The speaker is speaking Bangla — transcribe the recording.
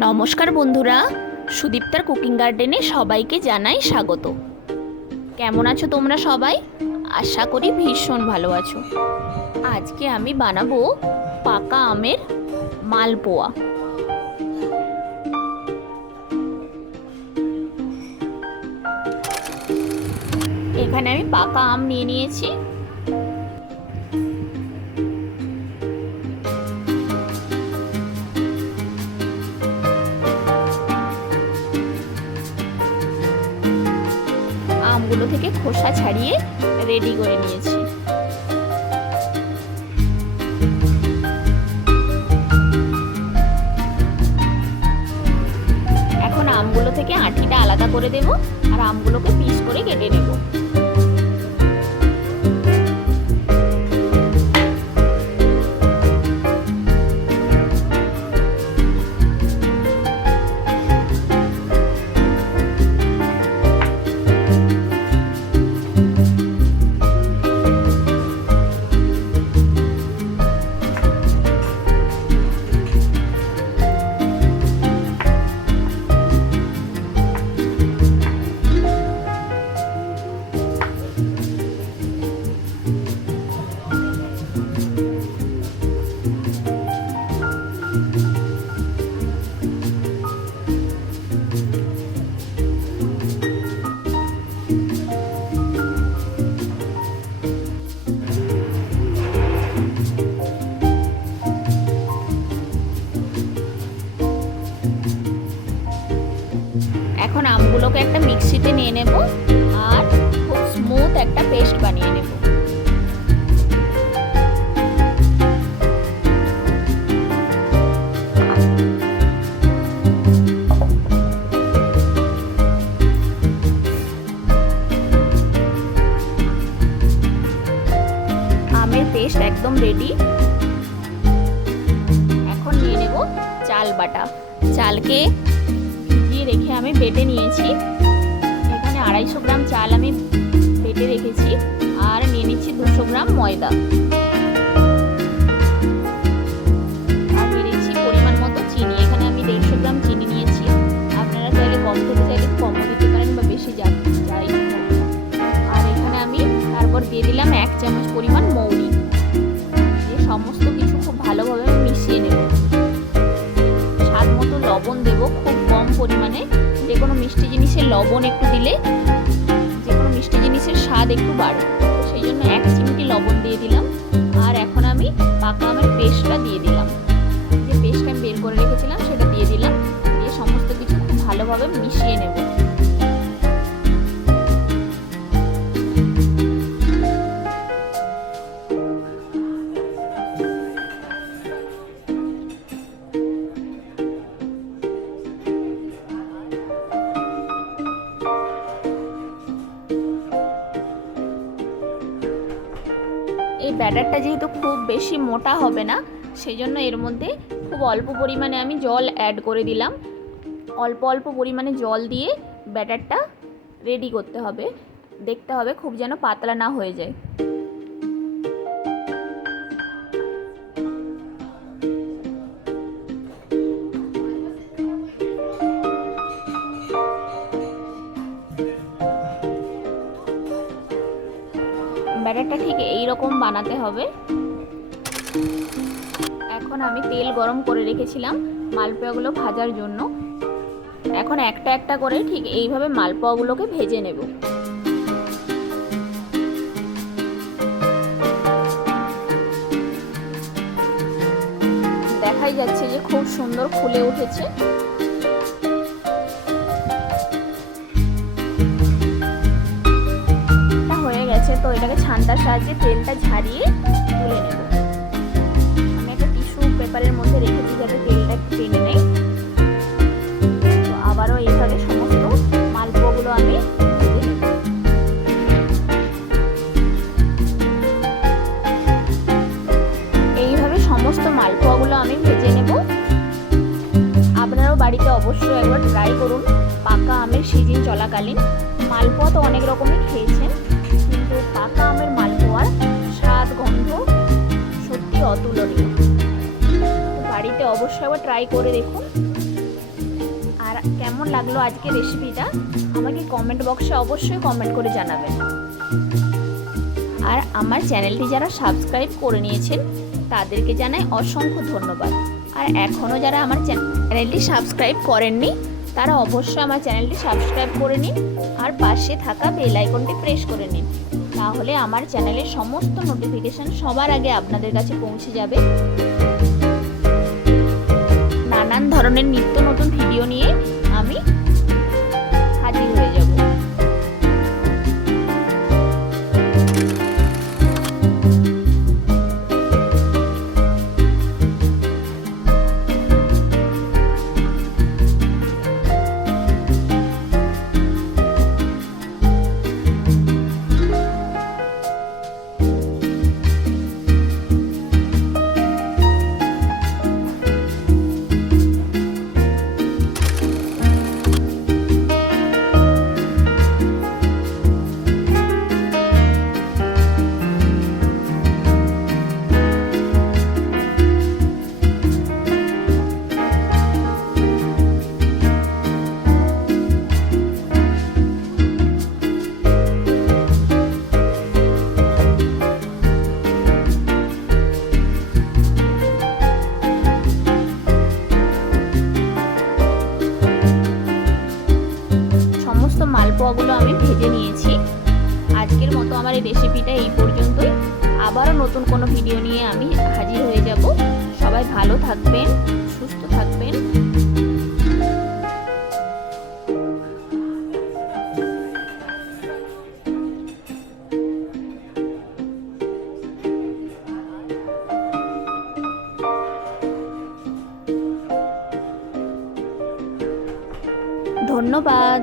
নমস্কার বন্ধুরা, সুদীপ্তার কুকিং গার্ডেনে সবাইকে জানাই স্বাগত। কেমন আছো তোমরা সবাই? আশা করি ভীষণ ভালো আছো। আজকে আমি বানাবো পাকা আমের মালপোয়া। এখানে আমি পাকা আম নিয়ে নিয়েছি। আমগুলো থেকে খোসা ছাড়িয়ে রেডি করে নিয়েছি। এখন আমগুলো থেকে আঁটিটা আলাদা করে দেব আর আমগুলোকে পিস করে কেটে নেব। এখন আমগুলোকে একটা মিক্সিতে নিয়ে নেব আর খুব স্মুথ একটা পেস্ট বানিয়ে নেব। আমের পেস্ট একদম রেডি। এখন নিয়ে নেব চাল বাটা। চালকে রেখে আমি বেটে নিয়েছি। এখানে 250 গ্রাম চাল আমি বেটে রেখেছি আর নিয়ে নিচ্ছি 200 গ্রাম ময়দা আর নিয়ে নিচ্ছি পরিমাণ মতো চিনি। এখানে আমি 150 গ্রাম চিনি নিয়েছি। আপনারা চাইলে কম খেতে চাইলে কমও দিতে পারেন বা বেশি যাই। আর এখানে আমি তারপর দিয়ে দিলাম 1 চামচ পরিমাণ মৌরি। এই সমস্ত কিছু খুব ভালোভাবে মিশিয়ে নেব। স্বাদ মতো লবণ দেব, খুব কম পরিমাণে। যে কোনো মিষ্টি জিনিসের লবণ একটু দিলে যে কোনো মিষ্টি জিনিসের স্বাদ একটু বাড়ে, তো সেই জন্য 1 চিমটি লবণ দিয়ে দিলাম। আর এখন আমি পাকা আমের পেস্টটা দিয়ে দিলাম। যে পেস্টটা আমি বের করে রেখেছিলাম সেটা দিয়ে দিলাম। দিয়ে সমস্ত কিছু খুব ভালোভাবে মিশিয়ে নেব। এই ব্যাটারটা যেহেতু খুব বেশি মোটা হবে না, সেই জন্য এর মধ্যে খুব অল্প পরিমাণে আমি জল অ্যাড করে দিলাম। অল্প অল্প পরিমাণে জল দিয়ে ব্যাটারটা রেডি করতে হবে। দেখতে হবে খুব যেন পাতলা না হয়ে যায়। ব্যাটারটা ঠিক এই রকম বানাতে হবে। এখন আমি তেল গরম করে রেখেছিলাম মালপোয়াগুলো ভাজার জন্য। এখন একটা একটা করে ঠিক এইভাবে মালপোয়াগুলোকে ভেজে নেব। দেখাই যাচ্ছে যে খুব সুন্দর ফুলে উঠেছে। তো এটাকে ছান্তার সাহায্যে তেলটা ঝারিয়ে তুলে নেব। আমি একটা টিস্যু পেপারের মধ্যে রেখেছি যাতে তেলটা একটু টেনে নেই। তো আবারও এইভাবে সমস্ত মালপোয়াগুলো আমি ভেজে নেব। এইভাবে সমস্ত মালপোয়াগুলো আমি ভেজে নেব। আপনারাও বাড়িতে অবশ্যই একবার ট্রাই করুন পাকা আমের সিজন চলাকালীন। মালপোয়া তো অনেক রকমই খেয়েছেন, কিন্তু পাকা আমের মালপোয়ার স্বাদ গন্ধ সত্যি অতুলনীয়। বাড়িতে অবশ্যই আবার ট্রাই করে দেখুন। কেমন লাগলো আজকের রেসিপিটা আমাকে কমেন্ট বক্সে অবশ্যই কমেন্ট করে জানাবেন। আর আমার চ্যানেলটি যারা সাবস্ক্রাইব করে নিয়েছেন তাদেরকে জানাই অসংখ্য ধন্যবাদ। আর এখনও যারা আমার চ্যানেলটি সাবস্ক্রাইব করেননি তারা অবশ্যই আমার চ্যানেলটি সাবস্ক্রাইব করে নিন আর পাশে থাকা বেল আইকনটি প্রেস করে নিন, তাহলে আমার চ্যানেলের সমস্ত নোটিফিকেশান সবার আগে আপনাদের কাছে পৌঁছে যাবে। নানান ধরনের নিত্য নতুন ভিডিও নিয়ে আমি হাজির হয়ে যাব। মালপোয়াগুলো আমি ভেজে নিয়েছি। আজকের মতো আমার এই রেসিপিটা এই পর্যন্তই। আবারও নতুন কোনো ভিডিও নিয়ে আমি হাজির হয়ে যাব। সবাই ভালো থাকবেন, সুস্থ থাকবেন। ধন্যবাদ।